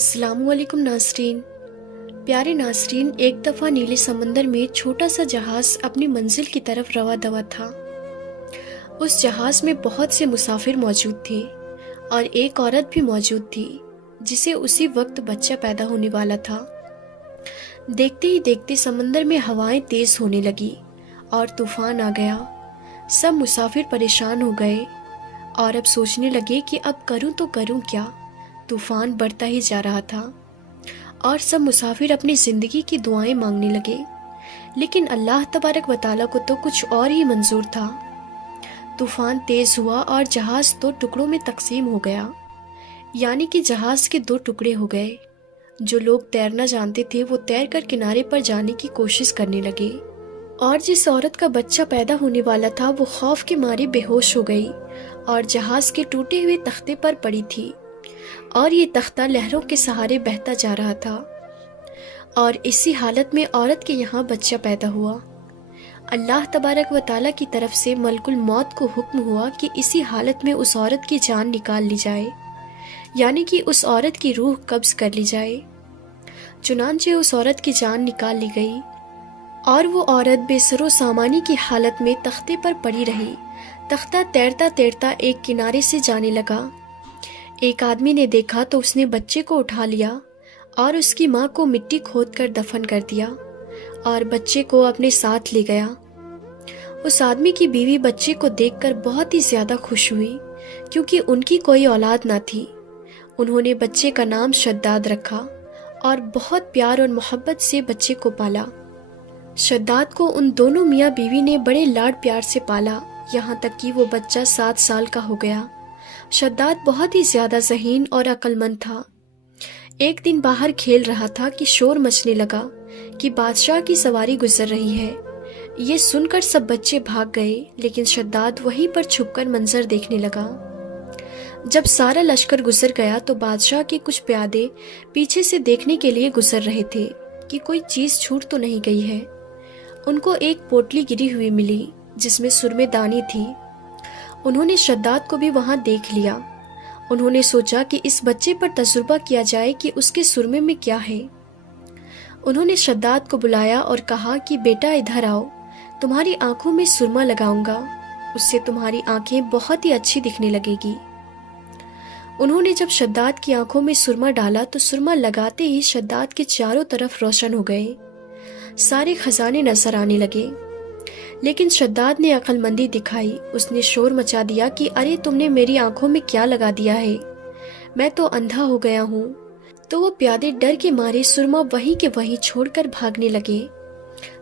अस्सलाम वालेकुम नाज़रीन। प्यारे नाज़रीन, एक दफ़ा नीले समंदर में छोटा सा जहाज़ अपनी मंजिल की तरफ रवा दवा था। उस जहाज़ में बहुत से मुसाफिर मौजूद थे और एक औरत भी मौजूद थी जिसे उसी वक्त बच्चा पैदा होने वाला था। देखते ही देखते समंदर में हवाएं तेज़ होने लगी और तूफान आ गया। सब मुसाफिर परेशान हो गए और अब सोचने लगे कि अब करूं तो करूं क्या। तूफान बढ़ता ही जा रहा था और सब मुसाफिर अपनी ज़िंदगी की दुआएं मांगने लगे, लेकिन अल्लाह तबारक व तआला को तो कुछ और ही मंजूर था। तूफान तेज़ हुआ और जहाज़ दो टुकड़ों में तकसीम हो गया, यानी कि जहाज़ के दो टुकड़े हो गए। जो लोग तैरना जानते थे वो तैर कर किनारे पर जाने की कोशिश करने लगे और जिस औरत का बच्चा पैदा होने वाला था वो खौफ के मारे बेहोश हो गई और जहाज़ के टूटे हुए तख्ते पर पड़ी थी और ये तख्ता लहरों के सहारे बहता जा रहा था। और इसी हालत में औरत के यहाँ बच्चा पैदा हुआ। अल्लाह तबारक व ताला की तरफ से मलकुल मौत को हुक्म हुआ कि इसी हालत में उस औरत की जान निकाल ली जाए, यानी कि उस औरत की रूह कब्ज कर ली जाए। चुनांचे उस औरत की जान निकाल ली गई और वो औरत बेसरो सामानी की हालत में तख्ते पर पड़ी रही। तख्ता तैरता तैरता एक किनारे से जाने लगा। एक आदमी ने देखा तो उसने बच्चे को उठा लिया और उसकी माँ को मिट्टी खोद कर दफन कर दिया और बच्चे को अपने साथ ले गया। उस आदमी की बीवी बच्चे को देखकर बहुत ही ज्यादा खुश हुई, क्योंकि उनकी कोई औलाद ना थी। उन्होंने बच्चे का नाम शद्दाद रखा और बहुत प्यार और मोहब्बत से बच्चे को पाला। शद्दाद को उन दोनों मियाँ बीवी ने बड़े लाड प्यार से पाला, यहाँ तक कि वो बच्चा 7 साल का हो गया। शद्दाद बहुत ही ज्यादा ज़हीन और अक्लमंद था। एक दिन बाहर खेल रहा था कि शोर मचने लगा कि बादशाह की सवारी गुजर रही है। ये सुनकर सब बच्चे भाग गए, लेकिन शद्दाद वहीं पर छुपकर मंजर देखने लगा। जब सारा लश्कर गुजर गया तो बादशाह के कुछ प्यादे पीछे से देखने के लिए गुजर रहे थे कि कोई चीज छूट तो नहीं गई है। उनको एक पोटली गिरी हुई मिली जिसमें सुरमे दानी थी। उन्होंने शद्दाद को भी वहां देख लिया। उन्होंने सोचा कि इस बच्चे पर तजुर्बा किया जाए कि उसके सुरमे में क्या है। उन्होंने शद्दाद को बुलाया और कहा कि बेटा इधर आओ, तुम्हारी आंखों में सुरमा लगाऊंगा, उससे तुम्हारी आंखें बहुत ही अच्छी दिखने लगेगी। उन्होंने जब शद्दाद की आंखों में सुरमा डाला तो सुरमा लगाते ही शद्दाद के चारों तरफ रोशन हो गए, सारे खजाने नजर आने लगे। लेकिन शद्दाद ने अक्लमंदी दिखाई। उसने शोर मचा दिया कि अरे तुमने मेरी आंखों में क्या लगा दिया है, मैं तो अंधा हो गया हूँ। तो वो प्यादे डर के मारे सुरमा वहीं के वहीं छोड़कर भागने लगे।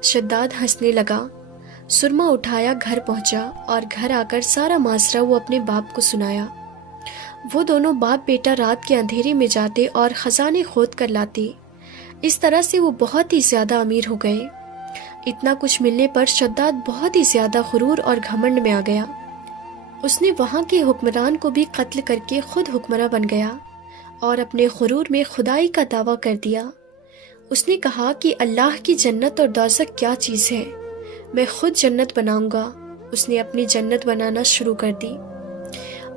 शद्दाद हंसने लगा, सुरमा उठाया, घर पहुंचा और घर आकर सारा मासरा वो अपने बाप को सुनाया। वो दोनों बाप बेटा रात के अंधेरे में जाते और खजाने खोद कर लाते। इस तरह से वो बहुत ही ज्यादा अमीर हो गए। इतना कुछ मिलने पर शद्दाद बहुत ही ज्यादा गुरूर और घमंड में आ गया। उसने वहां के हुक्मरान को भी कत्ल करके खुद हुक्मरान बन गया और अपने गुरूर में खुदाई का दावा कर दिया। उसने कहा कि अल्लाह की जन्नत और दोज़ख क्या चीज है, मैं खुद जन्नत बनाऊंगा। उसने अपनी जन्नत बनाना शुरू कर दी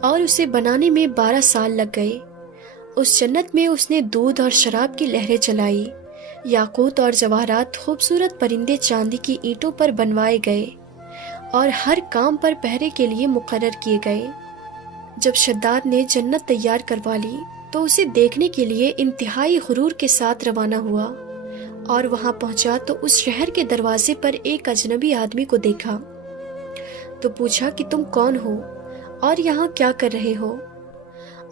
और उसे बनाने में 12 साल लग गए। उस जन्नत में उसने दूध और शराब की लहरें चलाई। याकूत और जवाहरात, खूबसूरत परिंदे चांदी की ईंटों पर बनवाए गए और हर काम पर पहरे के लिए मुकर्रर किए गए। जब शद्दाद ने जन्नत तैयार करवा ली तो उसे देखने के लिए इंतहाई गुरूर के साथ रवाना हुआ और वहां पहुंचा तो उस शहर के दरवाजे पर एक अजनबी आदमी को देखा। तो पूछा कि तुम कौन हो और यहाँ क्या कर रहे हो।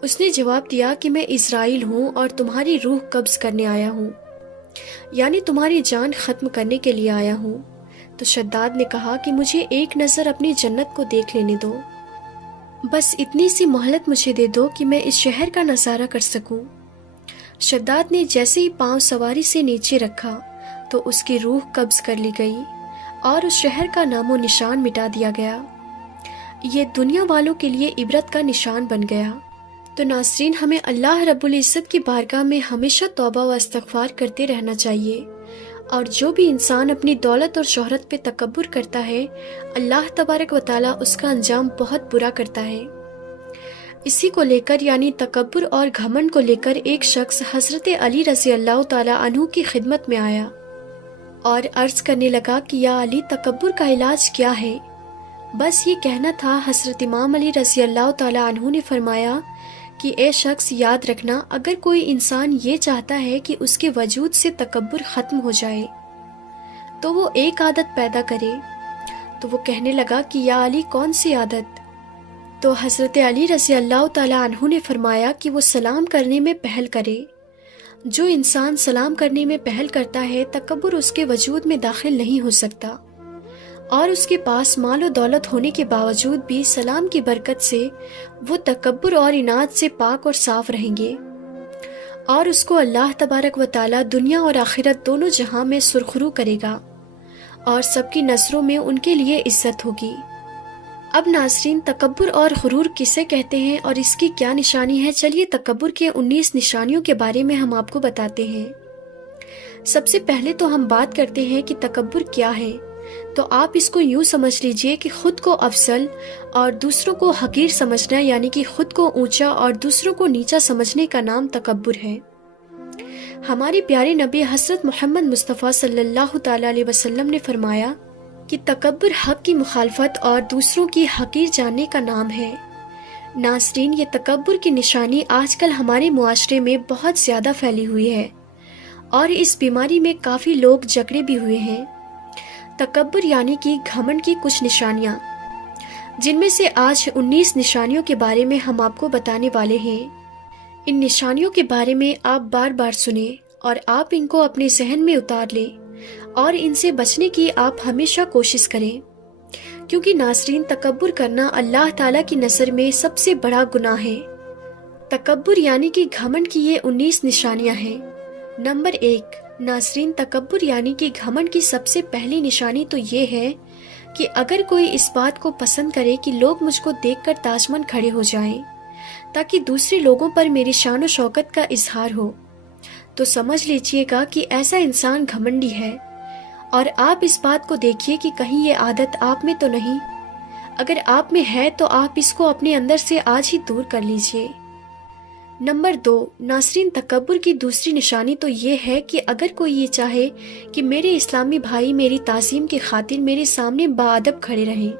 उसने जवाब दिया कि मैं इज़राइल हूँ और तुम्हारी रूह कब्ज करने आया हूँ, यानी तुम्हारी जान खत्म करने के लिए आया हूँ। तो शद्दाद ने कहा कि मुझे एक नज़र अपनी जन्नत को देख लेने दो, बस इतनी सी मोहलत मुझे दे दो कि मैं इस शहर का नज़ारा कर सकूं। शद्दाद ने जैसे ही पांव सवारी से नीचे रखा तो उसकी रूह कब्ज कर ली गई और उस शहर का नामो निशान मिटा दिया गया। ये दुनिया वालों के लिए इबरत का निशान बन गया। तो नाज़रीन, हमें अल्लाह रब्बुल इज़्ज़त की बारगाह में हमेशा तौबा व इस्तग़फ़ार करते रहना चाहिए। और जो भी इंसान अपनी दौलत और शोहरत पे तकब्बुर करता है, अल्लाह तबारक व तआला उसका अंजाम बहुत बुरा करता है। इसी को लेकर यानी तकब्बुर और घमंड को लेकर एक शख्स हजरत अली रज़ी अल्लाह ताला अन्हु की खिदमत में आया और अर्ज करने लगा कि या अली, तकब्बुर का इलाज क्या है? बस ये कहना था। हजरत इमाम अली रज़ी अल्लाह ताला अन्हु ने फरमाया कि ए शख्स, याद रखना, अगर कोई इंसान ये चाहता है कि उसके वजूद से तकब्बुर ख़त्म हो जाए तो वो एक आदत पैदा करे। तो वो कहने लगा कि या अली, कौन सी आदत? तो हज़रत अली रज़ी अल्लाह ताला अन्हु ने फरमाया कि वो सलाम करने में पहल करे। जो इंसान सलाम करने में पहल करता है, तकब्बुर उसके वजूद में दाखिल नहीं हो सकता और उसके पास माल और दौलत होने के बावजूद भी सलाम की बरकत से वो तकब्बुर और इनाद से पाक और साफ रहेंगे और उसको अल्लाह तबारक व ताला दुनिया और आखिरत दोनों जहां में सुरखरू करेगा और सबकी नज़रों में उनके लिए इज्जत होगी। अब नाज़रीन, तकब्बुर और गुरूर किसे कहते हैं और इसकी क्या निशानी है? चलिए तकब्बुर के 19 निशानियों के बारे में हम आपको बताते हैं। सबसे पहले तो हम बात करते हैं कि तकब्बुर क्या है। तो आप इसको यूं समझ लीजिए कि खुद को अफजल और दूसरों को हकीर समझना, यानी कि खुद को ऊंचा और दूसरों को नीचा समझने का नाम तकब्बुर है। हमारे प्यारे नबी हज़रत मोहम्मद मुस्तफ़ा सल्लल्लाहु ताला अलैहि वसल्लम ने फरमाया कि तकब्बुर हक की मुखालफत और दूसरों की हकीर जानने का नाम है। नाज़रीन, ये तकब्बुर की निशानी आजकल हमारे मुआशरे में बहुत ज़्यादा फैली हुई है और इस बीमारी में काफ़ी लोग जकड़े भी हुए हैं। तकब्बुर यानी कि घमंड की कुछ निशानियाँ, जिनमें से आज 19 निशानियों के बारे में हम आपको बताने वाले हैं। इन निशानियों के बारे में आप बार बार सुने और आप इनको अपने जहन में उतार लें और इनसे बचने की आप हमेशा कोशिश करें, क्योंकि नाज़रीन, तकब्बुर करना अल्लाह ताला की नज़र में सबसे बड़ा गुनाह है। तकब्बुर यानी कि घमंड की ये 19 निशानियां हैं। नंबर 1, नाज़रीन, तकब्बुर यानी कि घमंड की सबसे पहली निशानी तो ये है कि अगर कोई इस बात को पसंद करे कि लोग मुझको देखकर ताजमन खड़े हो जाएं, ताकि दूसरे लोगों पर मेरी शान और शौकत का इजहार हो, तो समझ लीजिएगा कि ऐसा इंसान घमंडी है। और आप इस बात को देखिए कि कहीं ये आदत आप में तो नहीं। अगर आप में है तो आप इसको अपने अंदर से आज ही दूर कर लीजिए। नंबर 2, नाज़रीन, तकब्बुर की दूसरी निशानी तो ये है कि अगर कोई ये चाहे कि मेरे इस्लामी भाई मेरी ताज़ीम की खातिर मेरे सामने बाअदब खड़े रहें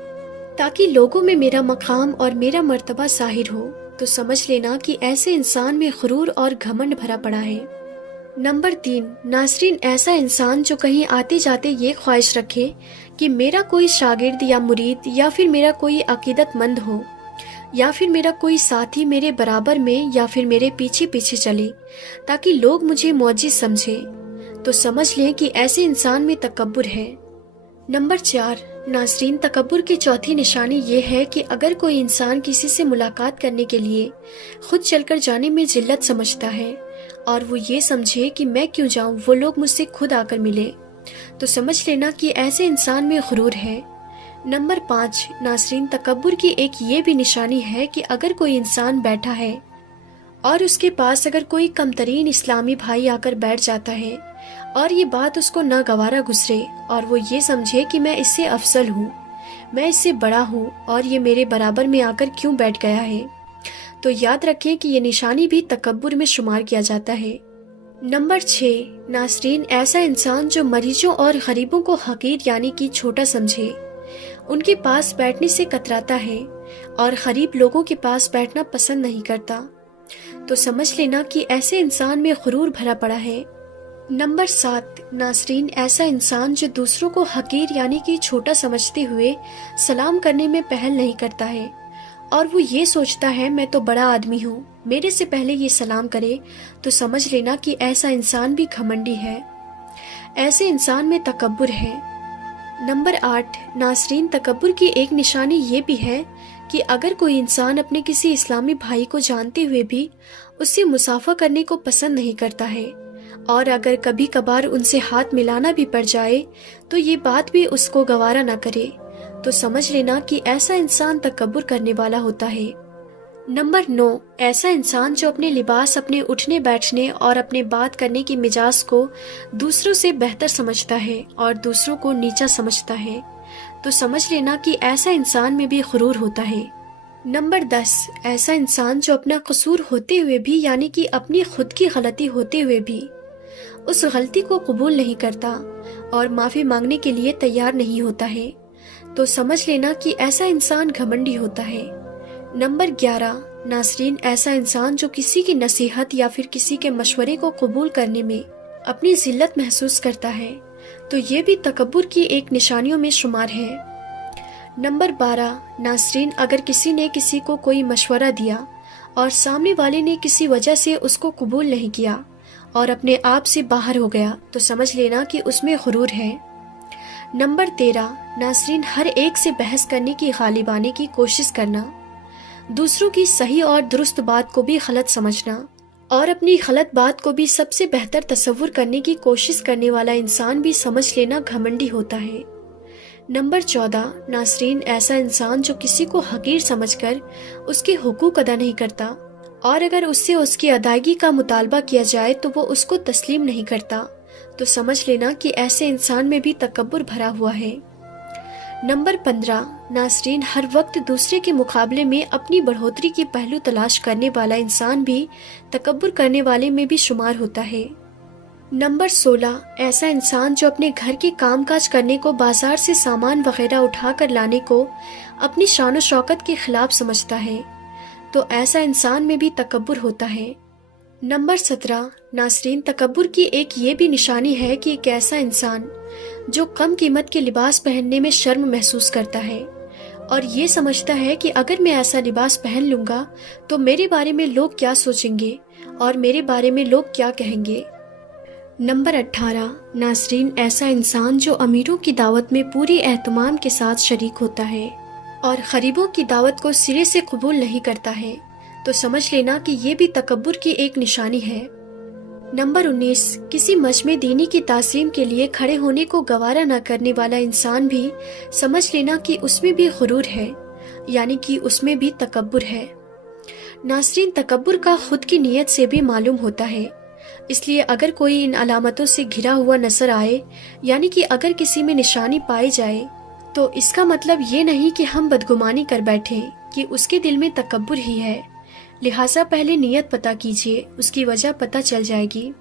ताकि लोगों में मेरा मकाम और मेरा मर्तबा ज़ाहिर हो, तो समझ लेना कि ऐसे इंसान में गुरूर और घमंड भरा पड़ा है। नंबर 3, नाज़रीन, ऐसा इंसान जो कहीं आते जाते ये ख्वाहिश रखे कि मेरा कोई शागिर्द या मुरीद या फिर मेरा कोई अकीदतमंद हो या फिर मेरा कोई साथी मेरे बराबर में या फिर मेरे पीछे पीछे चले ताकि लोग मुझे मौजिज़ समझे, तो समझ लें कि ऐसे इंसान में तकब्बुर है। नंबर 4, नाज़रीन, तकब्बुर की चौथी निशानी ये है कि अगर कोई इंसान किसी से मुलाकात करने के लिए खुद चलकर जाने में जिल्लत समझता है और वो ये समझे कि मैं क्यों जाऊं, वो लोग मुझसे खुद आकर मिले, तो समझ लेना कि ऐसे इंसान में गुरूर है। नंबर 5, नाज़रीन, तकब्बुर की एक ये भी निशानी है कि अगर कोई इंसान बैठा है और उसके पास अगर कोई कमतरीन इस्लामी भाई आकर बैठ जाता है और ये बात उसको नागवारा गुजरे और वो ये समझे कि मैं इससे अफजल हूँ, मैं इससे बड़ा हूँ और ये मेरे बराबर में आकर क्यों बैठ गया है, तो याद रखें कि ये निशानी भी तकब्बुर में शुमार किया जाता है। नंबर 6, नाज़रीन, ऐसा इंसान जो मरीजों और गरीबों को हकीर यानी कि छोटा समझे, उनके पास बैठने से कतराता है और गरीब लोगों के पास बैठना पसंद नहीं करता, तो समझ लेना कि ऐसे इंसान में गुरूर भरा पड़ा है। नंबर 7, नाज़रीन, ऐसा इंसान जो दूसरों को हकीर यानी कि छोटा समझते हुए सलाम करने में पहल नहीं करता है और वो ये सोचता है मैं तो बड़ा आदमी हूँ, मेरे से पहले ये सलाम करे, तो समझ लेना कि ऐसा इंसान भी घमंडी है। ऐसे इंसान में तकब्बुर है। नंबर 8, नाज़रीन, तकब्बुर की एक निशानी ये भी है कि अगर कोई इंसान अपने किसी इस्लामी भाई को जानते हुए भी उससे मुसाफा करने को पसंद नहीं करता है और अगर कभी कभार उनसे हाथ मिलाना भी पड़ जाए तो ये बात भी उसको गवारा ना करे, तो समझ लेना कि ऐसा इंसान तकब्बुर करने वाला होता है। नंबर 9, ऐसा इंसान जो अपने लिबास, अपने उठने बैठने और अपने बात करने की मिजाज को दूसरों से बेहतर समझता है और दूसरों को नीचा समझता है, तो समझ लेना कि ऐसा इंसान में भी गुरूर होता है। नंबर 10, ऐसा इंसान जो अपना कसूर होते हुए भी यानी कि अपनी खुद की गलती होते हुए भी उस गलती को कबूल नहीं करता और माफ़ी मांगने के लिए तैयार नहीं होता है, तो समझ लेना कि ऐसा इंसान घमंडी होता है। नंबर 11, नाज़रीन, ऐसा इंसान जो किसी की नसीहत या फिर किसी के मशवरे को कबूल करने में अपनी जिल्लत महसूस करता है, तो ये भी तकब्बुर की एक निशानियों में शुमार है। नंबर 12, नाज़रीन, अगर किसी ने किसी को कोई मशवरा दिया और सामने वाले ने किसी वजह से उसको कबूल नहीं किया और अपने आप से बाहर हो गया, तो समझ लेना कि उसमें गुरूर है। नंबर 13, नाज़रीन, हर एक से बहस करने की गालिब आने की कोशिश करना, दूसरों की सही और दुरुस्त बात को भी गलत समझना और अपनी गलत बात को भी सबसे बेहतर तसव्वुर करने की कोशिश करने वाला इंसान भी समझ लेना घमंडी होता है। नंबर 14, नाज़रीन, ऐसा इंसान जो किसी को हकीर समझकर उसके हुकूक अदा नहीं करता और अगर उससे उसकी अदायगी का मुतालबा किया जाए तो वो उसको तस्लीम नहीं करता, तो समझ लेना कि ऐसे इंसान में भी तकब्बुर भरा हुआ है। नंबर 15, नाज़रीन, हर वक्त दूसरे के मुकाबले में अपनी बढ़ोतरी की पहलू तलाश करने वाला इंसान भी तकब्बुर करने वाले में भी शुमार होता है। नंबर 16, ऐसा इंसान जो अपने घर के कामकाज करने को, बाजार से सामान वगैरह उठा कर लाने को अपनी शान व शौकत के खिलाफ समझता है, तो ऐसा इंसान में भी तकब्बुर होता है। नंबर 17, नाज़रीन, तकब्बुर की एक ये भी निशानी है कि एक ऐसा इंसान जो कम कीमत के लिबास पहनने में शर्म महसूस करता है और ये समझता है कि अगर मैं ऐसा लिबास पहन लूँगा तो मेरे बारे में लोग क्या सोचेंगे और मेरे बारे में लोग क्या कहेंगे। नंबर 18, नाज़रीन, ऐसा इंसान जो अमीरों की दावत में पूरी एहतमाम के साथ शरीक होता है और गरीबों की दावत को सिरे से कबूल नहीं करता है, तो समझ लेना कि ये भी तकब्बुर की एक निशानी है। नंबर 19, किसी मजमे दीनी की तासीम के लिए खड़े होने को गवारा न करने वाला इंसान भी समझ लेना कि उसमें भी गुरूर है, यानी कि उसमें भी तकब्बुर है। नाज़रीन, तकब्बुर का खुद की नीयत से भी मालूम होता है, इसलिए अगर कोई इन अलामतों से घिरा हुआ नजर आए, यानी कि अगर किसी में निशानी पाई जाए, तो इसका मतलब ये नहीं कि हम बदगुमानी कर बैठे कि उसके दिल में तकब्बुर ही है। लिहाजा पहले नीयत पता कीजिए, उसकी वजह पता चल जाएगी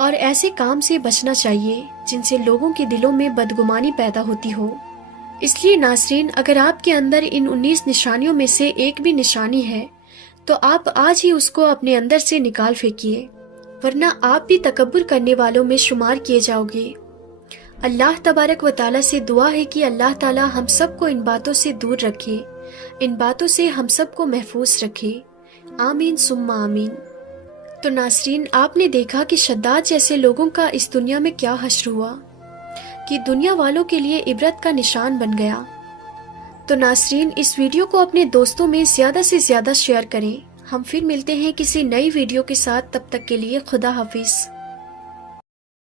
और ऐसे काम से बचना चाहिए जिनसे लोगों के दिलों में बदगुमानी पैदा होती हो। इसलिए नाज़रीन, अगर आपके अंदर इन 19 निशानियों में से एक भी निशानी है तो आप आज ही उसको अपने अंदर से निकाल फेंकिए, वरना आप भी तकब्बुर करने वालों में शुमार किए जाओगे। अल्लाह तबारक व ताला से दुआ है कि अल्लाह ताला हम सबको इन बातों से दूर रखे, इन बातों से हम सबको महफूज रखे। आमीन सुम्मा आमीन। तो नाज़रीन, आपने देखा कि शद्दाद जैसे लोगों का इस दुनिया में क्या हश्र हुआ कि दुनिया वालों के लिए इबरत का निशान बन गया। तो नाज़रीन, इस वीडियो को अपने दोस्तों में ज़्यादा से ज़्यादा शेयर करें। हम फिर मिलते हैं किसी नई वीडियो के साथ, तब तक के लिए खुदा हाफिज़।